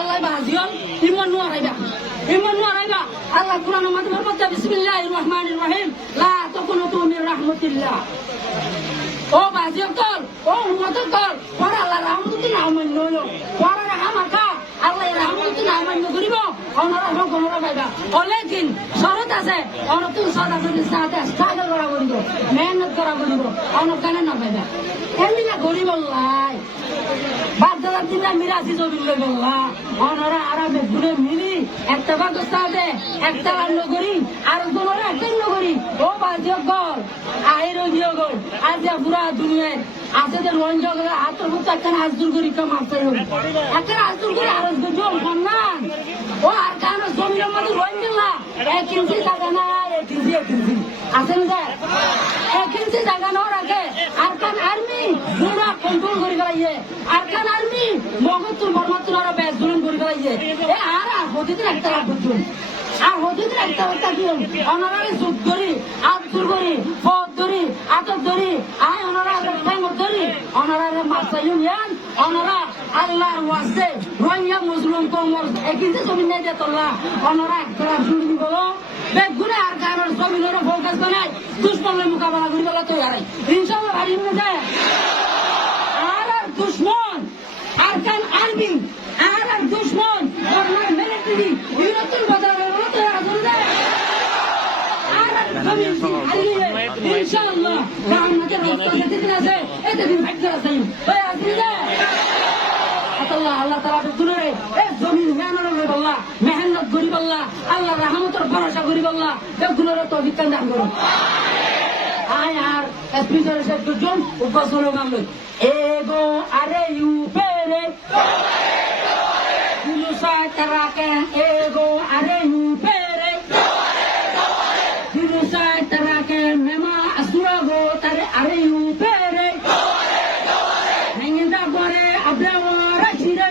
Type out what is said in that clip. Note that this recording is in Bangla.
আল্লাহ বাজিয়ন ইমান নুয়ারাইবা আল্লাহ কোরআনের মাধ্যমে বলতে বিসমিল্লাহির রহমানির রহিম লা তাকুনুতু মির রাহমাতিল্লাহ ও বাজিয়ন কল ও উম্মতের কল পরে আল্লাহ রহমত না মান্য হলো পরে রাহমাকা আল্লাহ রহমত না মান্য করিব ওনারা কোনরা পাইবা লেকিন শরত আছে অনতুন সদা সদি সাথে স্ট্রাগল করা করিব মেহনত করা করিব অনকানে না পাইবা এমনি না গরিব আল্লাহ বাদদার দিনা মিরাসি জমিন লই বললা ওনারা আরামে ঘুরে মিলি একটা বাগস্তাতে একটা নগরী আর তোমার একটা নগরী ও বাজিও গল আইর দিও গল আজ পুরা দুনিয়ায় আছে যে রঞ্জক হাতের মধ্যে একটা আজদুর করি কাম আছে একটা আজদুর করে আরজ গজল সম্মান ও আর কারণ জমির মধ্যে রঞ্জলা এক ইঞ্চি জায়গা না এক ইঞ্চি আছে না এক ইঞ্চি জায়গা না রাখে আর কান আর্মি পুরা কন্ট্রোল করে ফেলাইছে আর কান আর্মি মগতুর বর্মাতুর আর ব্যাস জুলুম করে ফেলাইছে এ আর হদিতে একটা বুঝুন আর হদিতে একটা কি অনারারে যুদ্ধ করি আব্দুল করি ফদ ধরি আতর ধরি আয় অনারা ঠ্যাঙ্গর ধরি অনারারে মাসাইন ইয়ান অনারা আল্লাহর ওয়াস্তে রোহিঙ্গা মুসলিম কমর একিতে জমি নাই দে তোলা অনারা একটা জুড়ি বলো বেগুনে আর কারণ জমিনের ফোকাস বানায় দুশ্মনের মোকাবেলা করি বলা তো আর ইনশাআল্লাহ ভারী মধ্যে আর দুশ্মন আর কান আর্মি আর দুশ্মন আপনার মিলিটারি ইউরোপের বদলে বলো তো আসলে আর জমি ইনশাআল্লাহ আমাদের রাস্তা যেতে আছে এতে দিন ফাইট করা চাই ওই আসলে আল্লাহ তাআলা দুরে এ জমি মেহনত আল্লাহ মেহনত করি আল্লাহ আল্লাহ রহমতের ভরসা করি আল্লাহ বেগুনের তৌফিক দান করুন আয় আর স্পিকারের সাথে দুজন উপস্থিত হলাম এগো আরে ইউ পেরে দিলুসা তারাকে এগো আরে ইউ পেরে দিলুসা তারাকে মেমা আসুরা গো তারে আরে ইউ পেরে নেঙ্গা করে আব্রাওয়া রাখিরে